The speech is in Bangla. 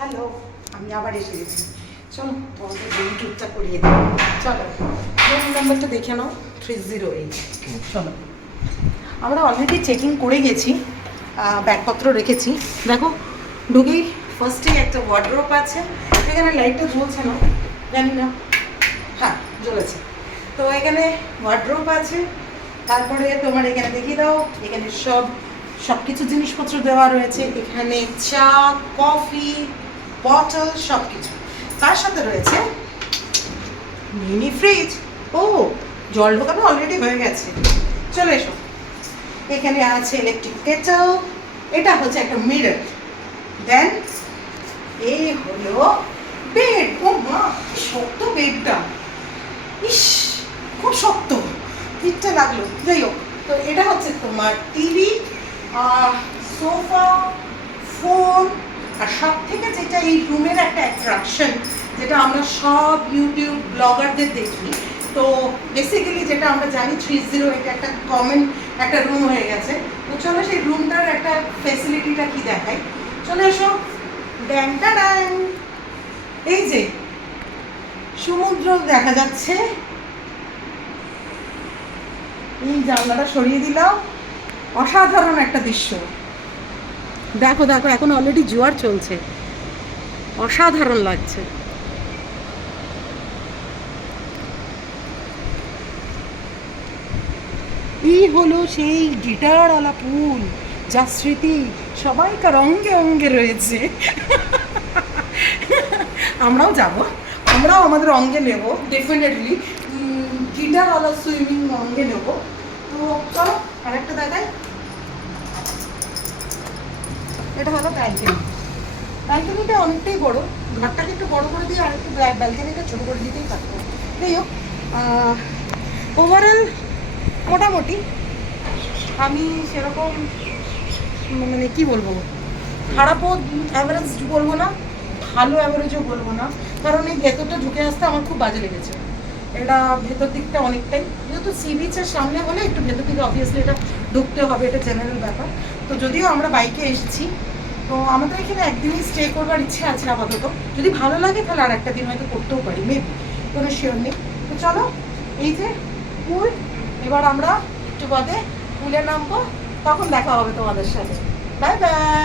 হ্যালো, আমি আবার এসে গেছি। চলো তোমাদের রুম টুরটা করিয়ে দিই। চলো রুম নাম্বারটা দেখে নাও, 308। চলো, আমরা অলরেডি চেকিং করে গেছি, ব্যাগপত্র রেখেছি। দেখো ঢুকেই ফার্স্টেই একটা ওয়ার্ড্রোব আছে। এখানে লাইটটা জ্বলছে না জানি না, হ্যাঁ জ্বলেছে। তো এখানে ওয়ার্ড্রোব আছে। তারপরে তোমার এখানে দেখিয়ে দাও, এখানে সব কিছু জিনিসপত্র দেওয়া রয়েছে। এখানে চা, কফি, বটল সব কিছু। তার সাথে রয়েছে মিনি ফ্রিজ। ও, জল ঢোকানো অলরেডি হয়ে গেছে। চলে এসো। এখানে আছে ইলেকট্রিক কেটল। এটা হচ্ছে একটা মিরর। দেন এই হলো বেড। ও মা, শক্ত বেডটা, ইস খুব শক্ত, পিঠটা লাগলো। যাই হোক, তো এটা হচ্ছে তোমার টিভি, সোফা, ফোন। আর সব থেকে যেটা এই রুমের একটা অ্যাট্রাকশন, যেটা আমরা সব ইউটিউব ব্লগারদের দেখি, তো বেসিক্যালি যেটা আমরা জানি 308 একটা কমন একটা রুম হয়ে গেছে। তো চলো সেই রুমটার একটা ফেসিলিটিটা কি দেখাই। চলে এসো। ড্যাংটা ড্যাং, এই যে সমুদ্র দেখা যাচ্ছে। এই জানলাটা সরিয়ে দিলাম, অসাধারণ একটা দৃশ্য। দেখো দেখো, এখন অলরেডি জোয়ার চলছে, অসাধারণ লাগছে। এই হলো সেই গিটারওয়ালা পুল, যা স্মৃতি সবাইকার অঙ্গে অঙ্গে রয়েছে। আমরাও যাব, আমরাও আমাদের অঙ্গে নেব ডেফিনেটলি, গিটারওয়ালা সুইমিং অঙ্গে নেব। তো চলো আরেকটা দেখাই। এটা হলো ব্যালকনি। ব্যালকনিটা অনেকটাই বড়, ঘরটাকে একটু বড় করে দিয়ে আর একটু ব্যালকনিটা ছোটো করে দিতেই পারতো। যাই হোক, ওভারঅল মোটামুটি আমি সেরকম মানে কি বলবো, খারাপও অ্যাভারেজ বলবো না, ভালো অ্যাভারেজও বলবো না। কারণ এই ভেতরটা ঢুকে আসতে আমার খুব বাজে লেগেছে। এটা ভেতর দিকটা অনেকটাই, যেহেতু সি বিচের সামনে হলে একটু ভেতর দিকে অবভিয়াসলি এটা ঢুকতে হবে, এটা জেনারেল ব্যাপার। তো যদিও আমরা বাইকে এসেছি, তো আমাদের এখানে একদিনই স্টে করবার ইচ্ছে আছে আপাতত। যদি ভালো লাগে তাহলে আর একটা দিন হয়তো করতেও পারি, মেবি, কোনো শিওর নেই। তো চলো, এই যে পুল, এবার আমরা একটু বাদে পুলে নামবো, তখন দেখা হবে তোমাদের সাথে। Bye bye.